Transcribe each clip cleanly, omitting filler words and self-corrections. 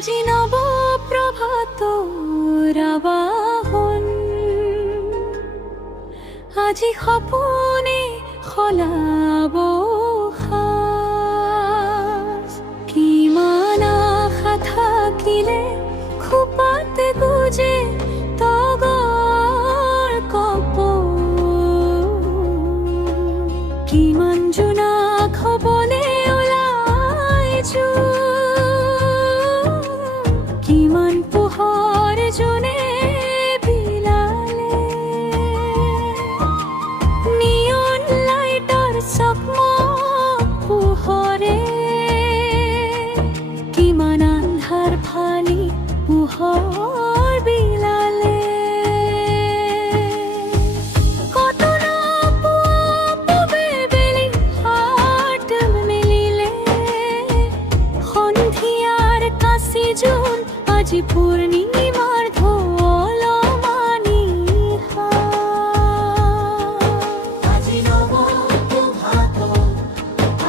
আজি নব প্ৰভাত ৰাবাহন, আজি সপোনে সলাব সাজ। কিমান আশা থাকিলে খোপাতে গুজে তগৰ কপোল। কিমান জোনাক হ'বলে ওলাই জোৰ, কিমান পোহৰ জোনে বিলালে। নিয়ন লাইটৰ চকমক পোহৰে কিমান আন্ধাৰ ফালি পোহৰ বিলালে। কত নপুৱে বেলি হাত মেলিলে, সন্ধিয়াৰ কাছি জোন আজি পূৰ্ণিমাৰ ঢলমানি আজি নব প্ৰভাত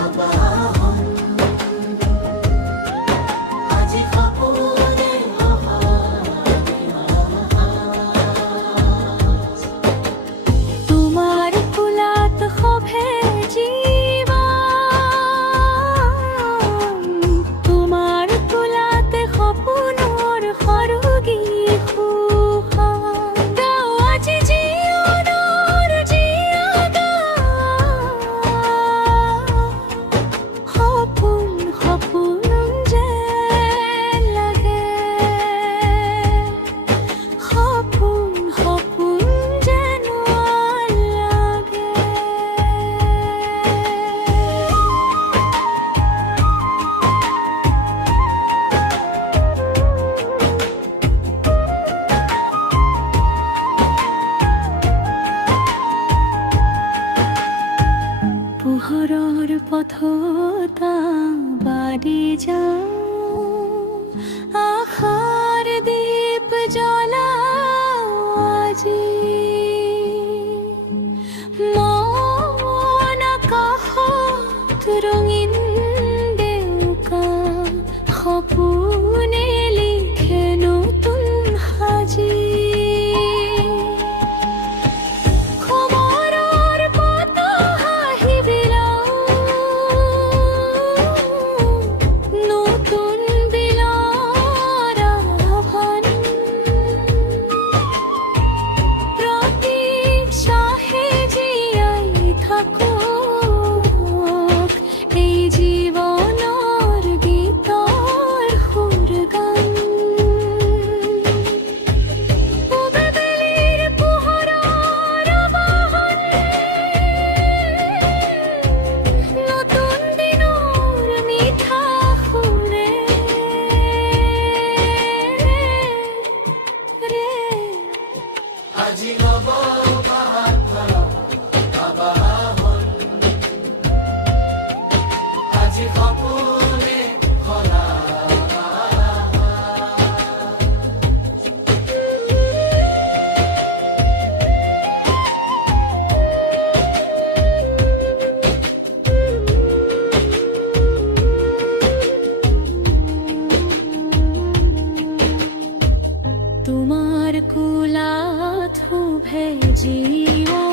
আবাহন, আজি সপোনে তোমাৰ ফুলাত শোভে জীবন, তোমাৰ ফুলাতে সপোনৰ সৰুগী সুখন। গাও আজি জীৱনৰ জীয়াগা, সপোন সপোন যেন লাগে, সপোন সপোন যেন লাগে। পোহৰৰ পথতা বাদি যাওঁ, আশাৰ দীপ জ্বলাওঁ আজি। মন আকাশত ৰঙীন ডেউকা, সপোনে লিখে নতুন সাজি। খবৰৰ বতাহ আহি বিলাওঁ, নতুন বিলৰ আহ্বান। প্ৰতীক্ষাহে জীয়াই থাকক এই জীৱনৰ গীতৰ সুৰগান। পূবে বেলিৰ পোহৰৰ বাহন, নতুন দিনৰ মিঠা সুৰে আজি নব প্ৰভাত আবাহন, আজি সপোনে তোমাৰ কুলাত শোভে জীবন।